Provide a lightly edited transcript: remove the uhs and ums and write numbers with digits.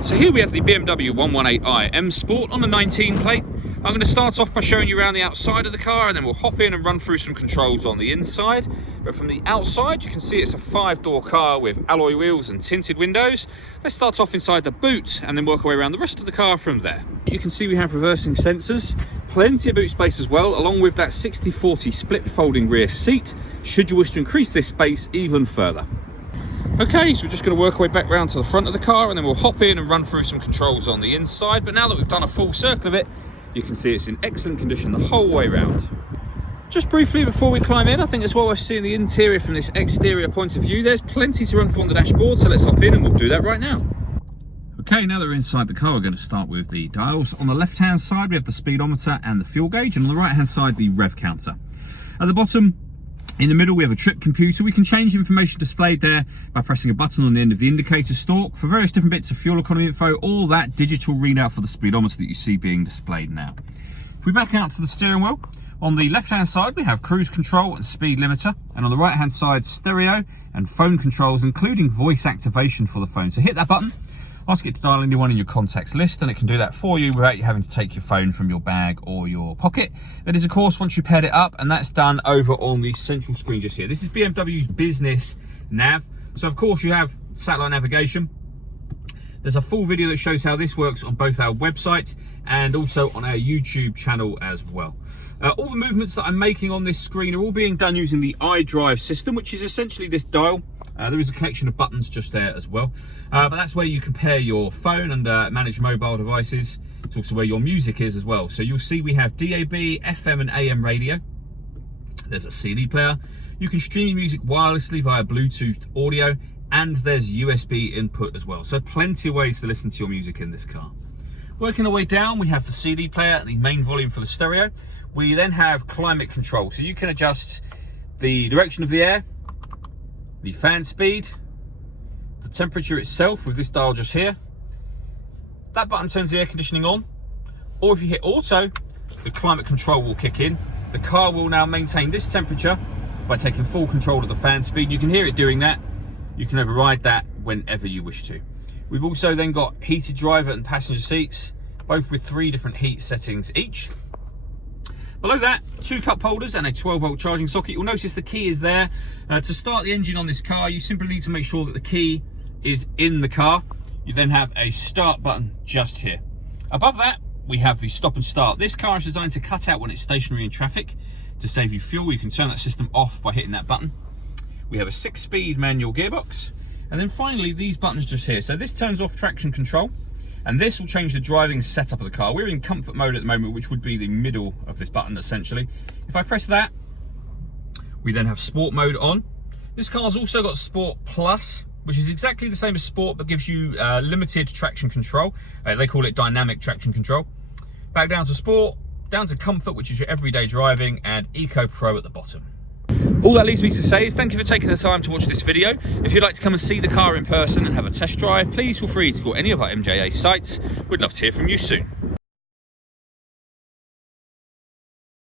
So here we have the BMW 118i M Sport on the 19 plate. I'm going to start off by showing you around the outside of the car, and then we'll hop in and run through some controls on the inside. But from the outside, you can see it's a 5-door car with alloy wheels and tinted windows. Let's start off inside the boot and then work our way around the rest of the car from there. You can see we have reversing sensors, plenty of boot space as well, along with that 60/40 split folding rear seat, should you wish to increase this space even further. Okay, so we're just going to work our way back round to the front of the car, and then we'll hop in and run through some controls on the inside. But now that we've done a full circle of it, you can see it's in excellent condition the whole way round. Just briefly before we climb in, I think it's well worth seeing the interior from this exterior point of view. There's plenty to run through on the dashboard, so let's hop in and we'll do that right now. Okay, now that we're inside the car, we're going to start with the dials. On the left-hand side, we have the speedometer and the fuel gauge, and on the right-hand side, the rev counter. At the bottom, in the middle, we have a trip computer. We can change the information displayed there by pressing a button on the end of the indicator stalk for various different bits of fuel economy info, all that digital readout for the speedometer that you see being displayed now. If we back out to the steering wheel, on the left-hand side, we have cruise control and speed limiter, and on the right-hand side, stereo and phone controls, including voice activation for the phone. So hit that button, ask it to dial anyone in your contacts list, and it can do that for you without you having to take your phone from your bag or your pocket. That is, of course, once you paired it up, and that's done over on the central screen just here. This is BMW's business nav. So, of course, you have satellite navigation. There's a full video that shows how this works on both our website and also on our YouTube channel as well. All the movements that I'm making on this screen are all being done using the iDrive system, which is essentially this dial. There is a collection of buttons just there as well. But that's where you can pair your phone and manage mobile devices. It's also where your music is as well. So you'll see we have DAB, FM and AM radio. There's a CD player. You can stream music wirelessly via Bluetooth audio, and there's USB input as well. So plenty of ways to listen to your music in this car. Working our way down, we have the CD player, the main volume for the stereo. We then have climate control. So you can adjust the direction of the air, the fan speed, the temperature itself with this dial just here. That button turns the air conditioning on, or if you hit auto, the climate control will kick in. The car will now maintain this temperature by taking full control of the fan speed. You can hear it doing that. You can override that whenever you wish to. We've also then got heated driver and passenger seats, both with 3 different heat settings each. Below that, 2 cup holders and a 12-volt charging socket. You'll notice the key is there. To start the engine on this car, you simply need to make sure that the key is in the car. You then have a start button just here. Above that, we have the stop and start. This car is designed to cut out when it's stationary in traffic. To save you fuel, you can turn that system off by hitting that button. We have a 6-speed manual gearbox. And then finally, these buttons just here. So this turns off traction control, and this will change the driving setup of the car. We're in comfort mode at the moment, which would be the middle of this button, essentially. If I press that, we then have sport mode on. This car's also got Sport Plus, which is exactly the same as Sport, but gives you limited traction control. They call it dynamic traction control. Back down to Sport, down to Comfort, which is your everyday driving, and Eco Pro at the bottom. All that leaves me to say is thank you for taking the time to watch this video. If you'd like to come and see the car in person and have a test drive, please feel free to call any of our MJA sites. We'd love to hear from you soon.